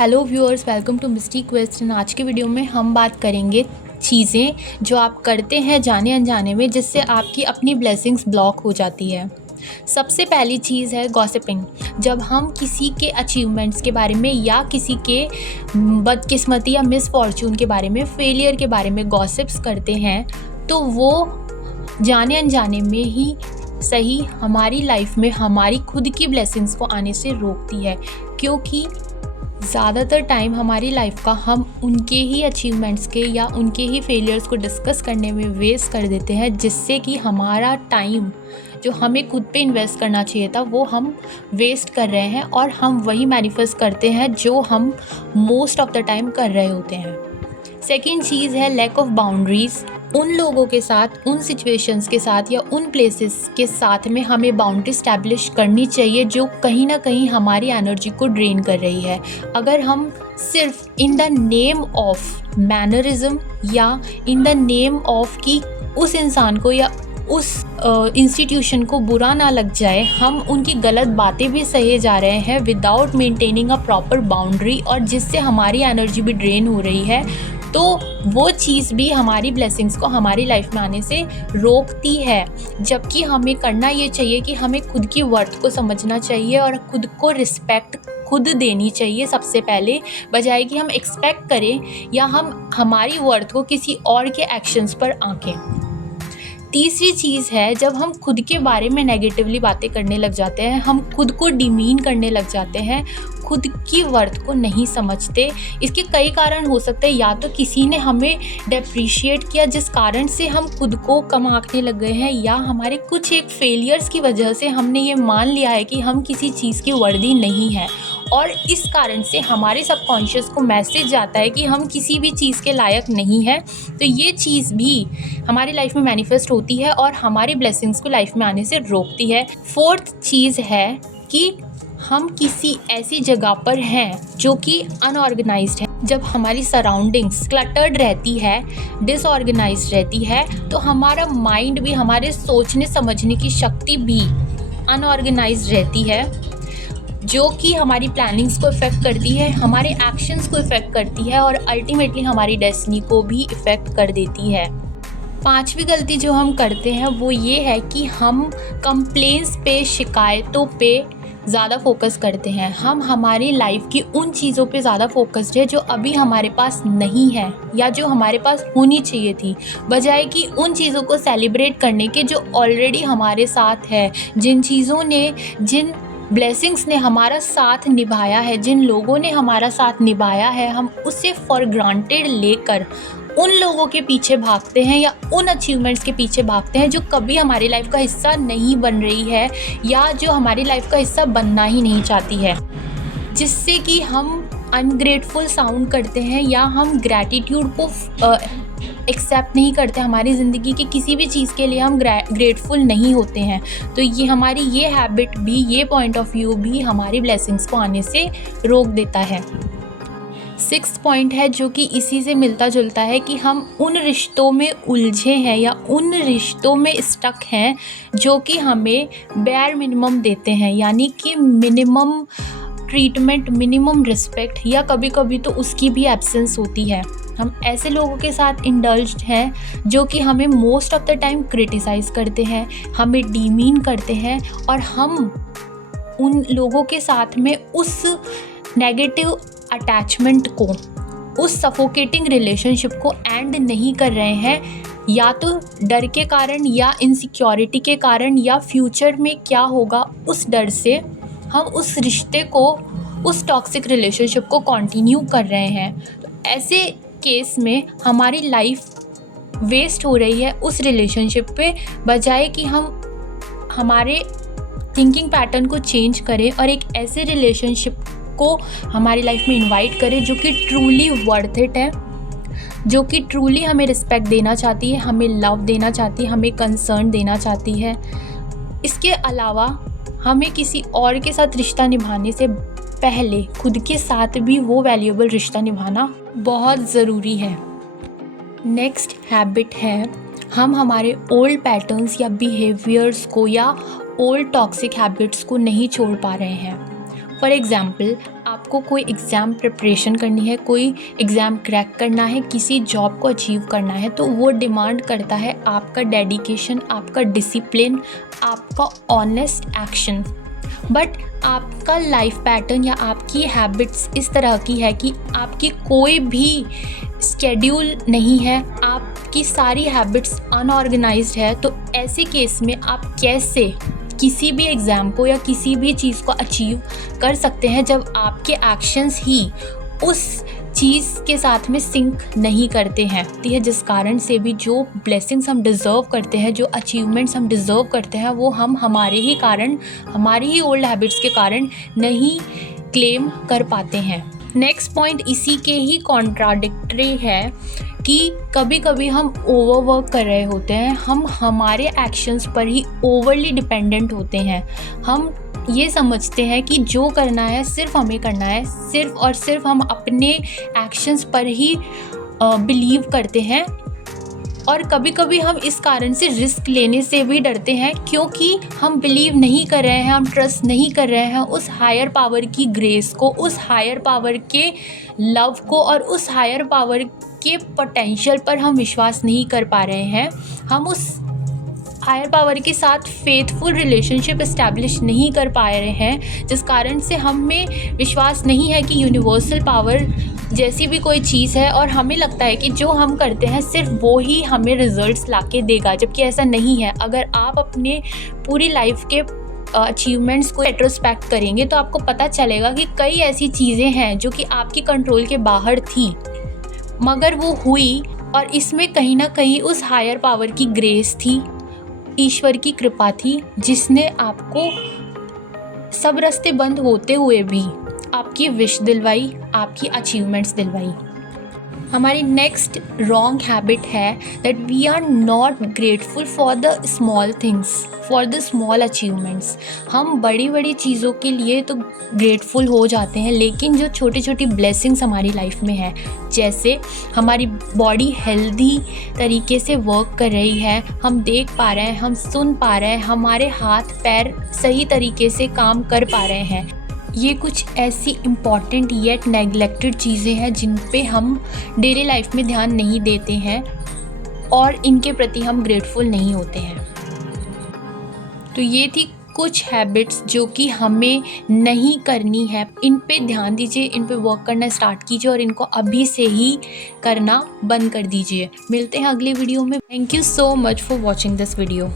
Hello viewers, welcome to misty question. आज की video में हम बात करेंगे चीज़ें जो आप करते हैं जाने अनजाने में, जिससे आपकी अपनी ब्लेसिंग्स ब्लॉक हो जाती है। सबसे पहली चीज़ है गॉसिपिंग। जब हम किसी के अचीवमेंट्स के बारे में या किसी के बदकिस्मती या मिसफॉर्चून के बारे में, फेलियर के बारे में गॉसिप्स करते हैं, तो वो जाने अनजाने में ही सही हमारी लाइफ में हमारी खुद की ब्लेसिंग्स को आने से रोकती है। क्योंकि ज़्यादातर टाइम हमारी लाइफ का हम उनके ही अचीवमेंट्स के या उनके ही फेलियर्स को डिस्कस करने में वेस्ट कर देते हैं, जिससे कि हमारा टाइम जो हमें खुद पे इन्वेस्ट करना चाहिए था वो हम वेस्ट कर रहे हैं, और हम वही मैनिफेस्ट करते हैं जो हम मोस्ट ऑफ द टाइम कर रहे होते हैं। सेकेंड चीज़ है लैक ऑफ बाउंड्रीज़। उन लोगों के साथ, उन सिचुएशंस के साथ या उन प्लेसेस के साथ में हमें बाउंड्री स्टैब्लिश करनी चाहिए जो कहीं ना कहीं हमारी एनर्जी को ड्रेन कर रही है। अगर हम सिर्फ in the name of mannerism या इन द नेम ऑफ कि उस इंसान को या उस इंस्टीट्यूशन को बुरा ना लग जाए, हम उनकी गलत बातें भी सहे जा रहे हैं without maintaining a proper boundary, और जिससे हमारी एनर्जी भी ड्रेन हो रही है, तो वो चीज़ भी हमारी ब्लेसिंग्स को हमारी लाइफ में आने से रोकती है। जबकि हमें करना ये चाहिए कि हमें खुद की वर्थ को समझना चाहिए और खुद को रिस्पेक्ट खुद देनी चाहिए सबसे पहले, बजाय कि हम एक्सपेक्ट करें या हम हमारी वर्थ को किसी और के एक्शंस पर आंकें। तीसरी चीज़ है जब हम खुद के बारे में नेगेटिवली बातें करने लग जाते हैं, हम खुद को डिमीन करने लग जाते हैं, खुद की वर्थ को नहीं समझते। इसके कई कारण हो सकते हैं। या तो किसी ने हमें डेप्रिशिएट किया जिस कारण से हम खुद को कम आंकने लग गए हैं, या हमारे कुछ एक फेलियर्स की वजह से हमने ये मान लिया है कि हम किसी चीज़ की वर्दी नहीं है, और इस कारण से हमारे सबकॉन्शियस को मैसेज जाता है कि हम किसी भी चीज़ के लायक नहीं हैं। तो ये चीज़ भी हमारी लाइफ में मैनिफेस्ट होती है और हमारी ब्लेसिंग्स को लाइफ में आने से रोकती है। फोर्थ चीज़ है कि हम किसी ऐसी जगह पर हैं जो कि अनऑर्गेनाइज्ड है। जब हमारी सराउंडिंग्स क्लटर्ड रहती है, डिसऑर्गेनाइज्ड रहती है, तो हमारा माइंड भी, हमारे सोचने समझने की शक्ति भी अनऑर्गेनाइज्ड रहती है, जो कि हमारी प्लानिंग्स को इफ़ेक्ट करती है, हमारे एक्शंस को इफ़ेक्ट करती है और अल्टीमेटली हमारी डेस्टिनी को भी इफ़ेक्ट कर देती है। पांचवी गलती जो हम करते हैं वो ये है कि हम कंप्लेंट्स पे, शिकायतों पे ज़्यादा फोकस करते हैं। हम हमारी लाइफ की उन चीज़ों पे ज़्यादा फोकस्ड है जो अभी हमारे पास नहीं है या जो हमारे पास होनी चाहिए थी, बजाय कि उन चीज़ों को सेलिब्रेट करने के जो ऑलरेडी हमारे साथ है। जिन चीज़ों ने, जिन ब्लेसिंग्स ने हमारा साथ निभाया है, जिन लोगों ने हमारा साथ निभाया है, हम उसे फॉर ग्रांटेड लेकर उन लोगों के पीछे भागते हैं या उन अचीवमेंट्स के पीछे भागते हैं जो कभी हमारी लाइफ का हिस्सा नहीं बन रही है या जो हमारी लाइफ का हिस्सा बनना ही नहीं चाहती है, जिससे कि हम अनग्रेटफुल साउंड करते हैं या हम ग्रैटिट्यूड को एक्सेप्ट नहीं करते। हमारी ज़िंदगी की किसी भी चीज़ के लिए हम ग्रेटफुल नहीं होते हैं। तो ये हमारी ये हैबिट भी, ये पॉइंट ऑफ व्यू भी हमारी ब्लेसिंग्स को आने से रोक देता है। सिक्स्थ पॉइंट है जो कि इसी से मिलता जुलता है कि हम उन रिश्तों में उलझे हैं या उन रिश्तों में स्टक हैं जो कि हमें बेयर मिनिमम देते हैं, यानी कि मिनिमम ट्रीटमेंट, मिनिमम रिस्पेक्ट, या कभी कभी तो उसकी भी एब्सेंस होती है। हम ऐसे लोगों के साथ इंडल्ज्ड हैं जो कि हमें most of the time criticise करते हैं, हमें डीमीन करते हैं, और हम उन लोगों के साथ में उस नेगेटिव अटैचमेंट को, उस सफोकेटिंग रिलेशनशिप को एंड नहीं कर रहे हैं, या तो डर के कारण या इनसिक्योरिटी के कारण या फ्यूचर में क्या होगा उस डर से हम उस रिश्ते को, उस टॉक्सिक रिलेशनशिप को कंटिन्यू कर रहे हैं। तो ऐसे केस में हमारी लाइफ वेस्ट हो रही है उस रिलेशनशिप पे, बजाय कि हम हमारे थिंकिंग पैटर्न को चेंज करें और एक ऐसे रिलेशनशिप को हमारी लाइफ में इनवाइट करें जो कि ट्रूली वर्थ इट है, जो कि ट्रूली हमें रिस्पेक्ट देना चाहती है, हमें लव देना चाहती है, हमें कंसर्न देना चाहती है। इसके अलावा हमें किसी और के साथ रिश्ता निभाने से पहले खुद के साथ भी वो वैल्यूएबल रिश्ता निभाना बहुत ज़रूरी है। नेक्स्ट हैबिट है हम हमारे ओल्ड पैटर्न्स या बिहेवियर्स को या ओल्ड टॉक्सिक हैबिट्स को नहीं छोड़ पा रहे हैं। फॉर एग्ज़ाम्पल, आप आपको कोई एग्ज़ाम प्रिपरेशन करनी है, कोई एग्ज़ाम क्रैक करना है, किसी जॉब को अचीव करना है, तो वो डिमांड करता है आपका डेडिकेशन, आपका डिसिप्लिन, आपका ऑनेस्ट एक्शन। बट आपका लाइफ पैटर्न या आपकी हैबिट्स इस तरह की है कि आपकी कोई भी स्केड्यूल नहीं है, आपकी सारी हैबिट्स अनऑर्गेनाइज्ड है, तो ऐसे केस में आप कैसे किसी भी एग्ज़ाम को या किसी भी चीज़ को अचीव कर सकते हैं जब आपके एक्शंस ही उस चीज़ के साथ में सिंक नहीं करते हैं। तो यह जिस कारण से भी जो ब्लेसिंग्स हम डिज़र्व करते हैं, जो अचीवमेंट्स हम डिज़र्व करते हैं, वो हम हमारे ही कारण, हमारी ही ओल्ड हैबिट्स के कारण नहीं क्लेम कर पाते हैं। नेक्स्ट पॉइंट इसी के ही कॉन्ट्राडिक्टरी है कि कभी कभी हम ओवरवर्क कर रहे होते हैं, हम हमारे एक्शंस पर ही ओवरली डिपेंडेंट होते हैं। हम ये समझते हैं कि जो करना है सिर्फ हमें करना है, सिर्फ और सिर्फ हम अपने एक्शंस पर ही बिलीव करते हैं। और कभी कभी हम इस कारण से रिस्क लेने से भी डरते हैं, क्योंकि हम बिलीव नहीं कर रहे हैं, हम ट्रस्ट नहीं कर रहे हैं उस हायर पावर की ग्रेस को, उस हायर पावर के लव को और उस हायर पावर के पोटेंशियल पर हम विश्वास नहीं कर पा रहे हैं। हम उस हायर पावर के साथ फेथफुल रिलेशनशिप इस्टेब्लिश नहीं कर पा रहे हैं, जिस कारण से हमें विश्वास नहीं है कि यूनिवर्सल पावर जैसी भी कोई चीज़ है, और हमें लगता है कि जो हम करते हैं सिर्फ वो ही हमें रिजल्ट्स लाके देगा, जबकि ऐसा नहीं है। अगर आप अपने पूरी लाइफ के अचीवमेंट्स को रेट्रोस्पेक्ट करेंगे तो आपको पता चलेगा कि कई ऐसी चीज़ें हैं जो कि आपकी कंट्रोल के बाहर थी, मगर वो हुई, और इसमें कहीं ना कहीं उस हायर पावर की ग्रेस थी, ईश्वर की कृपा थी, जिसने आपको सब रास्ते बंद होते हुए भी आपकी विश दिलवाई, आपकी अचीवमेंट्स दिलवाई। हमारी नेक्स्ट रॉन्ग हैबिट है that we are not grateful for the small things, for the small achievements. हम बड़ी बड़ी चीज़ों के लिए तो ग्रेटफुल हो जाते हैं, लेकिन जो छोटी छोटी ब्लेसिंग्स हमारी लाइफ में है, जैसे हमारी बॉडी हेल्दी तरीके से वर्क कर रही है, हम देख पा रहे हैं, हम सुन पा रहे हैं, हमारे हाथ पैर सही तरीके से काम कर पा रहे हैं, ये कुछ ऐसी इम्पॉर्टेंट येट नेग्लेक्टेड चीज़ें हैं जिन पे हम डेली लाइफ में ध्यान नहीं देते हैं और इनके प्रति हम ग्रेटफुल नहीं होते हैं। तो ये थी कुछ हैबिट्स जो कि हमें नहीं करनी है। इन पे ध्यान दीजिए, इन पे वर्क करना स्टार्ट कीजिए और इनको अभी से ही करना बंद कर दीजिए। मिलते हैं अगले वीडियो में। Thank you so much for watching this video.